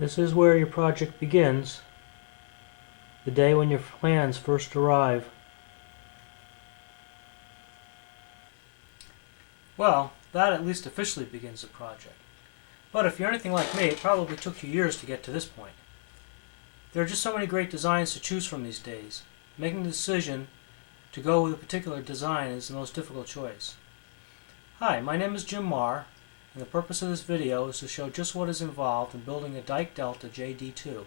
This is where your project begins, the day when your plans first arrive. Well, that at least officially begins the project. But if you're anything like me, it probably took you years to get to this point. There are just so many great designs to choose from these days. Making the decision to go with a particular design is the most difficult choice. Hi, my name is Jim Marr, and the purpose of this video is to show just what is involved in building a Dyke Delta JD-2.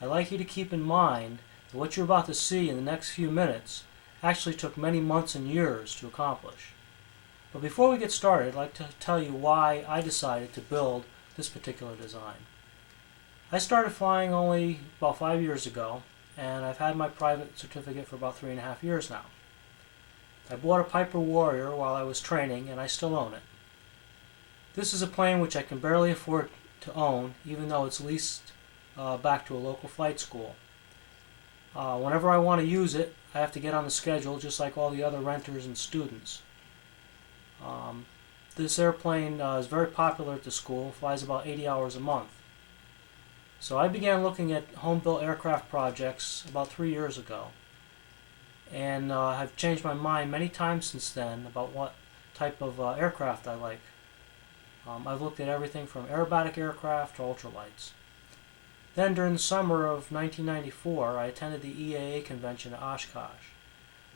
I'd like you to keep in mind that what you're about to see in the next few minutes actually took many months and years to accomplish. But before we get started, I'd like to tell you why I decided to build this particular design. I started flying only about 5 years ago, and I've had my private certificate for about 3.5 years now. I bought a Piper Warrior while I was training, and I still own it. This is a plane which I can barely afford to own, even though it's leased back to a local flight school. Whenever I want to use it, I have to get on the schedule just like all the other renters and students. This airplane is very popular at the school, flies about 80 hours a month. So I began looking at home-built aircraft projects about 3 years ago, and I've changed my mind many times since then about what type of aircraft I like. I've looked at everything from aerobatic aircraft to ultralights. Then during the summer of 1994, I attended the EAA convention at Oshkosh,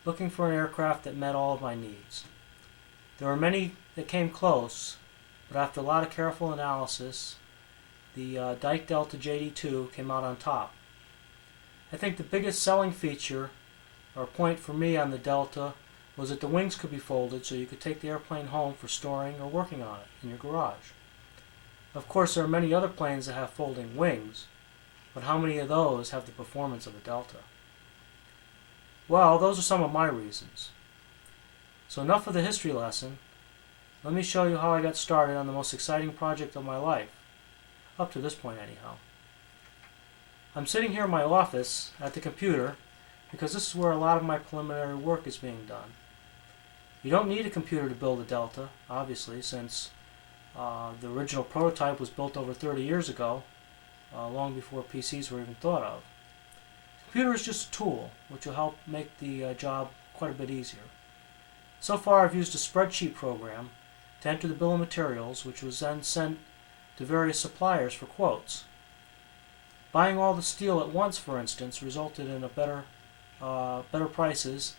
looking for an aircraft that met all of my needs. There were many that came close, but after a lot of careful analysis, the Dyke Delta JD-2 came out on top. I think the biggest selling feature or point for me on the Delta was that the wings could be folded so you could take the airplane home for storing or working on it in your garage. Of course, there are many other planes that have folding wings, but how many of those have the performance of a Delta? Well, those are some of my reasons. So enough of the history lesson. Let me show you how I got started on the most exciting project of my life. Up to this point anyhow. I'm sitting here in my office at the computer because this is where a lot of my preliminary work is being done. You don't need a computer to build a Delta, obviously, since the original prototype was built over 30 years ago, long before PCs were even thought of. The computer is just a tool which will help make the job quite a bit easier. So far I've used a spreadsheet program to enter the bill of materials, which was then sent to various suppliers for quotes. Buying all the steel at once, for instance, resulted in better prices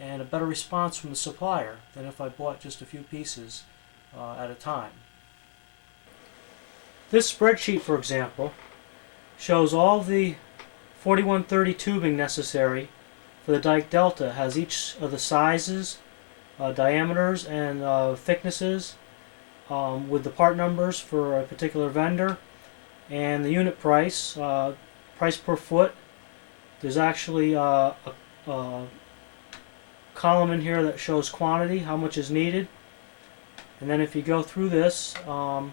and a better response from the supplier than if I bought just a few pieces at a time. This spreadsheet, for example, shows all the 4130 tubing necessary for the Dyke Delta. It has each of the sizes, diameters, and thicknesses with the part numbers for a particular vendor and the unit price, price per foot. There's actually a column in here that shows quantity, how much is needed. And then if you go through this down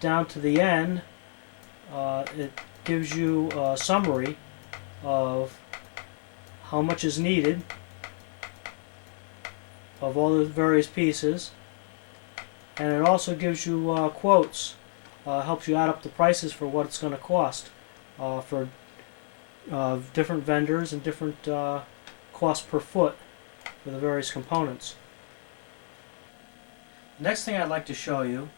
to the end, it gives you a summary of how much is needed of all the various pieces, and it also gives you quotes, helps you add up the prices for what it's going to cost for different vendors and different cost per foot for the various components. The next thing I'd like to show you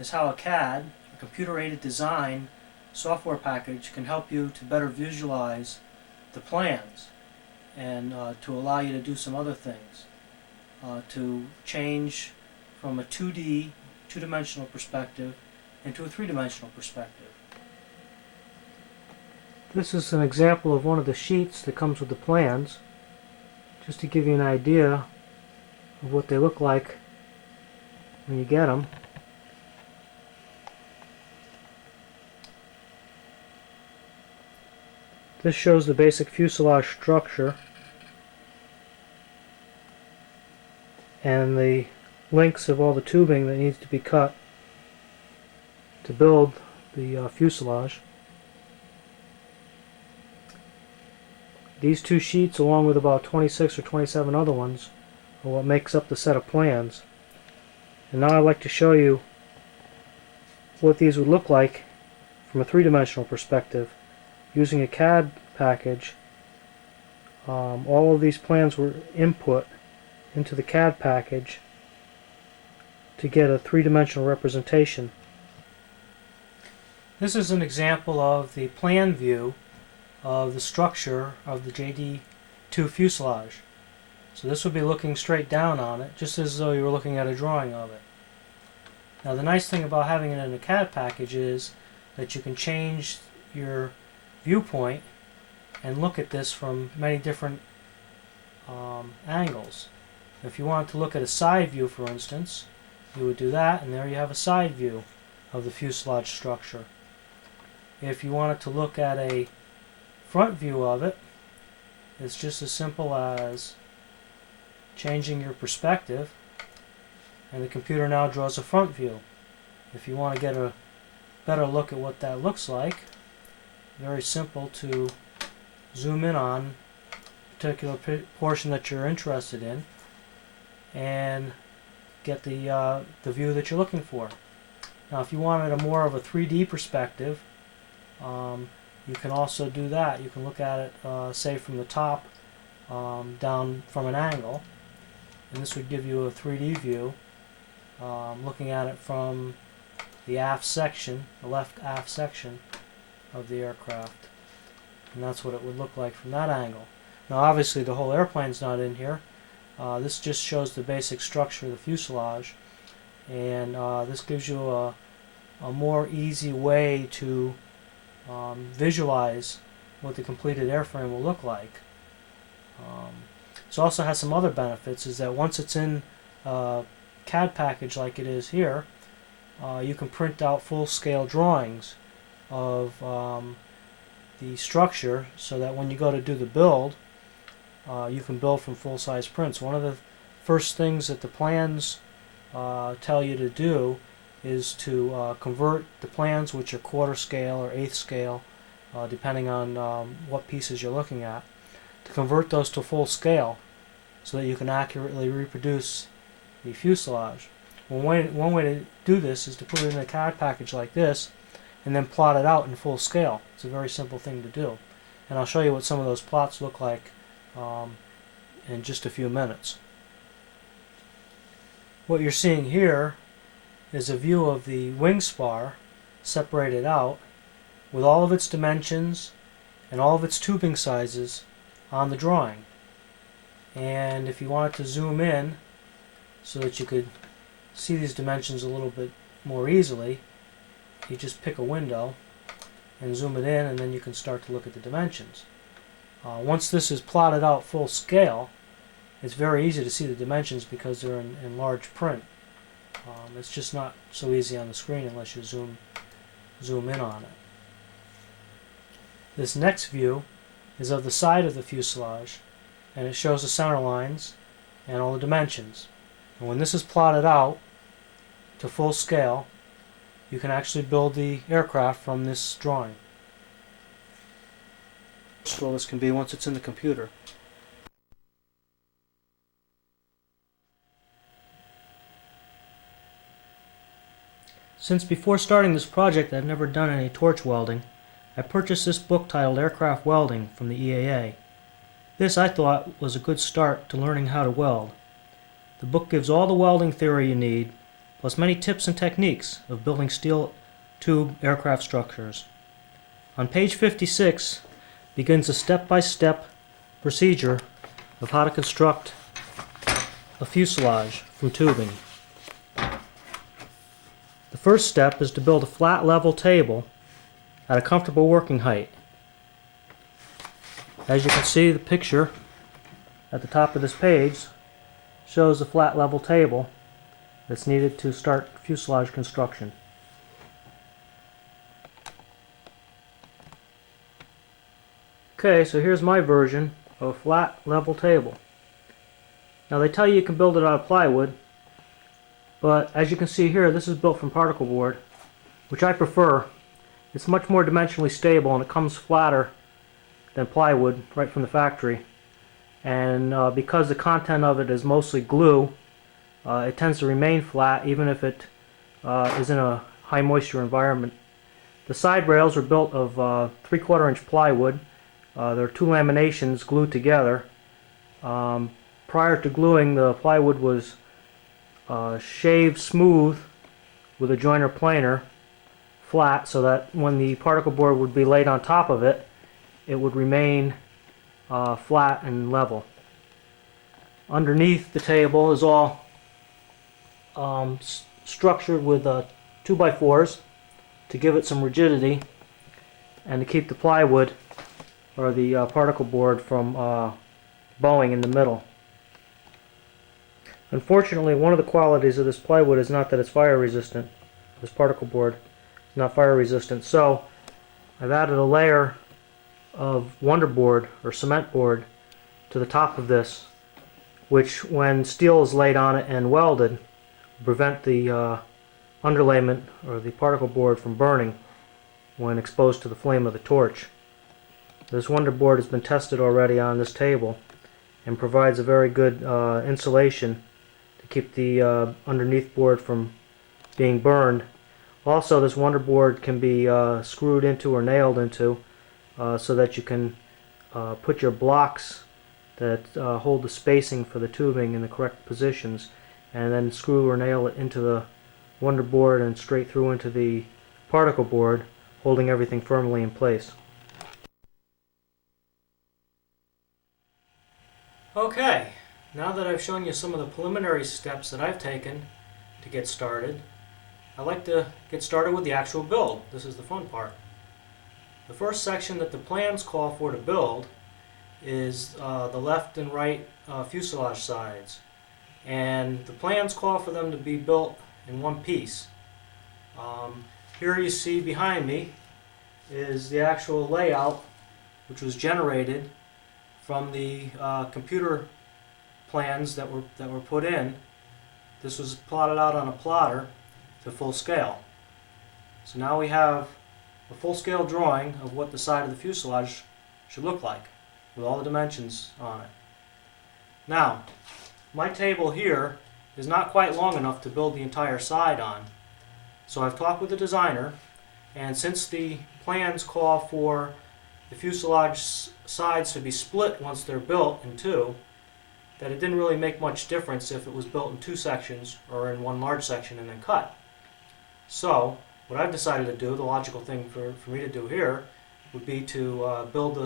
is how a CAD, a computer-aided design software package, can help you to better visualize the plans and to allow you to do some other things, to change from a 2D, two-dimensional perspective into a three-dimensional perspective. This is an example of one of the sheets that comes with the plans, just to give you an idea of what they look like when you get them. This shows the basic fuselage structure and the lengths of all the tubing that needs to be cut to build the fuselage. These two sheets, along with about 26 or 27 other ones, are what makes up the set of plans. And now I'd like to show you what these would look like from a three-dimensional perspective. Using a CAD package, all of these plans were input into the CAD package to get a three-dimensional representation. This is an example of the plan view of the structure of the JD-2 fuselage. So this would be looking straight down on it, just as though you were looking at a drawing of it. Now the nice thing about having it in a CAD package is that you can change your viewpoint and look at this from many different angles. If you wanted to look at a side view, for instance, you would do that, and there you have a side view of the fuselage structure. If you wanted to look at a front view of it, it's just as simple as changing your perspective, and the computer now draws a front view. If you want to get a better look at what that looks like, very simple to zoom in on a particular portion that you're interested in and get the view that you're looking for. Now if you wanted a more of a 3D perspective, you can also do that. You can look at it say from the top down from an angle, and this would give you a 3D view looking at it from the aft section, the left aft section of the aircraft, and that's what it would look like from that angle. Now obviously the whole airplane's not in here. This just shows the basic structure of the fuselage, and this gives you a more easy way to visualize what the completed airframe will look like. This also has some other benefits, is that once it's in a CAD package like it is here, you can print out full-scale drawings of the structure, so that when you go to do the build, you can build from full-size prints. One of the first things that the plans tell you to do is to convert the plans, which are quarter scale or eighth scale, depending on what pieces you're looking at, to convert those to full scale so that you can accurately reproduce the fuselage. One way to do this is to put it in a CAD package like this and then plot it out in full scale. It's a very simple thing to do, and I'll show you what some of those plots look like in just a few minutes. What you're seeing here is a view of the wing spar separated out with all of its dimensions and all of its tubing sizes on the drawing. And if you wanted to zoom in so that you could see these dimensions a little bit more easily, you just pick a window and zoom it in, and then you can start to look at the dimensions. Once this is plotted out full scale, it's very easy to see the dimensions because they're in large print. It's just not so easy on the screen unless you zoom in on it. This next view is of the side of the fuselage, and it shows the center lines and all the dimensions. And when this is plotted out to full scale, you can actually build the aircraft from this drawing. How this can be once it's in the computer. Since before starting this project I've never done any torch welding, I purchased this book titled Aircraft Welding from the EAA. This, I thought, was a good start to learning how to weld. The book gives all the welding theory you need, plus many tips and techniques of building steel tube aircraft structures. On page 56 begins a step-by-step procedure of how to construct a fuselage from tubing. The first step is to build a flat level table at a comfortable working height. As you can see, the picture at the top of this page shows a flat level table that's needed to start fuselage construction. Okay, so here's my version of a flat level table. Now they tell you can build it out of plywood, but as you can see here, this is built from particle board, which I prefer. It's much more dimensionally stable, and it comes flatter than plywood right from the factory. And because the content of it is mostly glue, it tends to remain flat even if it is in a high moisture environment The side rails are built of 3/4 inch plywood. There are 2 laminations glued together. Prior to gluing, the plywood was shaved smooth with a joiner planer, flat, so that when the particle board would be laid on top of it, it would remain flat and level. Underneath the table is all structured with 2x4s to give it some rigidity and to keep the plywood or the particle board from bowing in the middle. Unfortunately, one of the qualities of this plywood is not that it's fire resistant. This particle board is not fire resistant, so I've added a layer of wonderboard or cement board to the top of this, which when steel is laid on it and welded will prevent the underlayment or the particle board from burning when exposed to the flame of the torch. This wonderboard has been tested already on this table and provides a very good insulation to keep the underneath board from being burned. Also, this wonderboard can be screwed into or nailed into so that you can put your blocks that hold the spacing for the tubing in the correct positions, and then screw or nail it into the wonderboard and straight through into the particle board, holding everything firmly in place. Okay, now that I've shown you some of the preliminary steps that I've taken to get started, I'd like to get started with the actual build. This is the fun part. The first section that the plans call for to build is the left and right fuselage sides, and the plans call for them to be built in one piece. Here you see behind me is the actual layout, which was generated from the computer plans that were put in. This was plotted out on a plotter to full scale. So now we have a full scale drawing of what the side of the fuselage should look like, with all the dimensions on it. Now, my table here is not quite long enough to build the entire side on. So I've talked with the designer, and since the plans call for the fuselage sides to be split once they're built in two, that it didn't really make much difference if it was built in 2 sections or in one large section and then cut. So what I've decided to do, the logical thing for me to do here, would be to build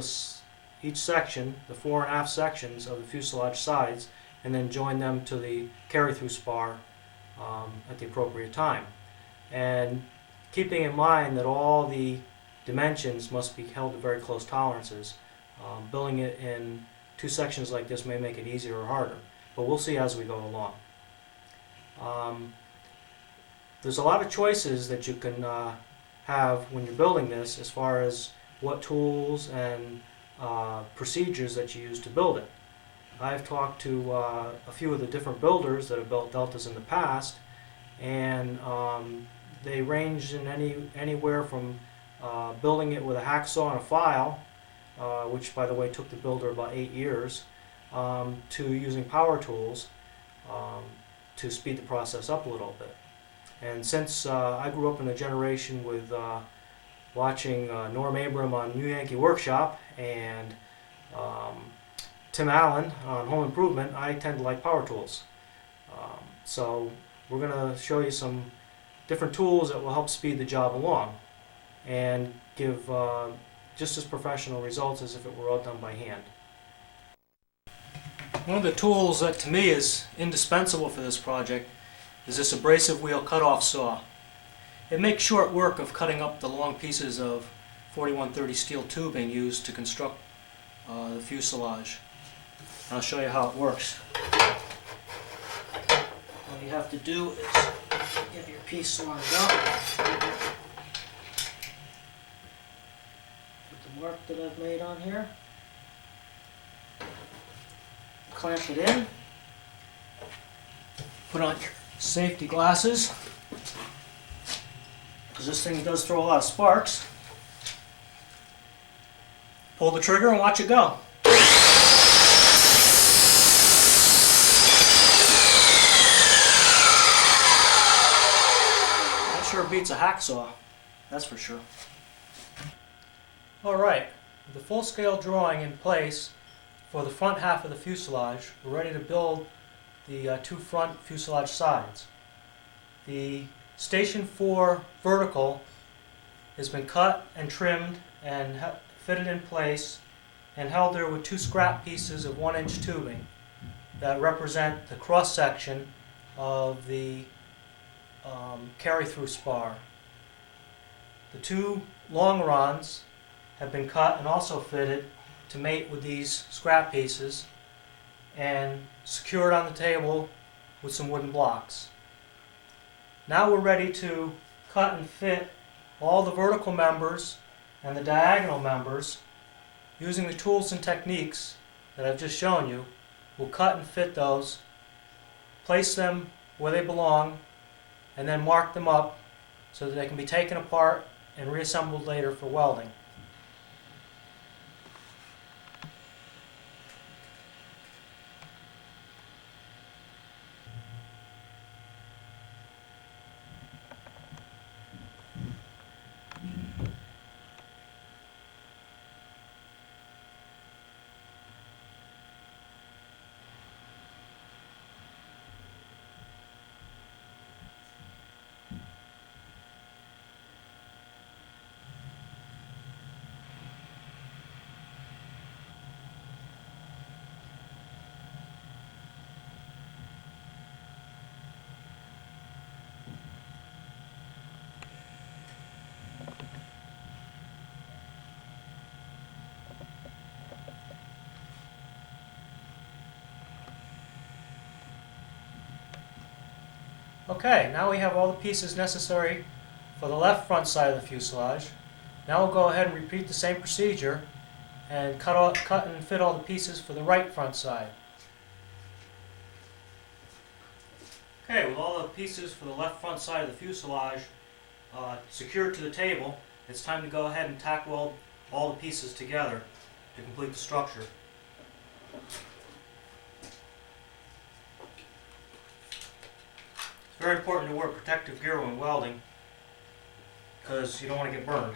each section, the 4 1/2 sections of the fuselage sides, and then join them to the carry-through spar at the appropriate time. And keeping in mind that all the dimensions must be held to very close tolerances, building it in 2 sections like this may make it easier or harder, but we'll see as we go along. There's a lot of choices that you can have when you're building this as far as what tools and procedures that you use to build it. I've talked to a few of the different builders that have built Deltas in the past, and they range in anywhere from building it with a hacksaw and a file, which by the way took the builder about 8 years, to using power tools to speed the process up a little bit. And since I grew up in a generation with watching Norm Abram on New Yankee Workshop and Tim Allen on Home Improvement, I tend to like power tools. So we're going to show you some different tools that will help speed the job along and give just as professional results as if it were all done by hand. One of the tools that to me is indispensable for this project is this abrasive wheel cutoff saw. It makes short work of cutting up the long pieces of 4130 steel tubing used to construct the fuselage. I'll show you how it works. All you have to do is get your piece lined up. Put the mark that I've made on here. Clamp it in. Put on your safety glasses, because this thing does throw a lot of sparks. Pull the trigger and watch it go. That sure beats a hacksaw, that's for sure. Alright, with the full-scale drawing in place for the front half of the fuselage, we're ready to build the two front fuselage sides. The Station 4 vertical has been cut and trimmed and fitted in place and held there with two scrap pieces of 1-inch tubing that represent the cross-section of the carry-through spar. The two longerons have been cut and also fitted to mate with these scrap pieces and secured on the table with some wooden blocks. Now we're ready to cut and fit all the vertical members and the diagonal members using the tools and techniques that I've just shown you. We'll cut and fit those, place them where they belong, and then mark them up so that they can be taken apart and reassembled later for welding. Okay, now we have all the pieces necessary for the left front side of the fuselage. Now we'll go ahead and repeat the same procedure and cut and fit all the pieces for the right front side. Okay, with all the pieces for the left front side of the fuselage secured to the table, it's time to go ahead and tack weld all the pieces together to complete the structure. It's very important to wear protective gear when welding because you don't want to get burned.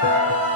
Bye.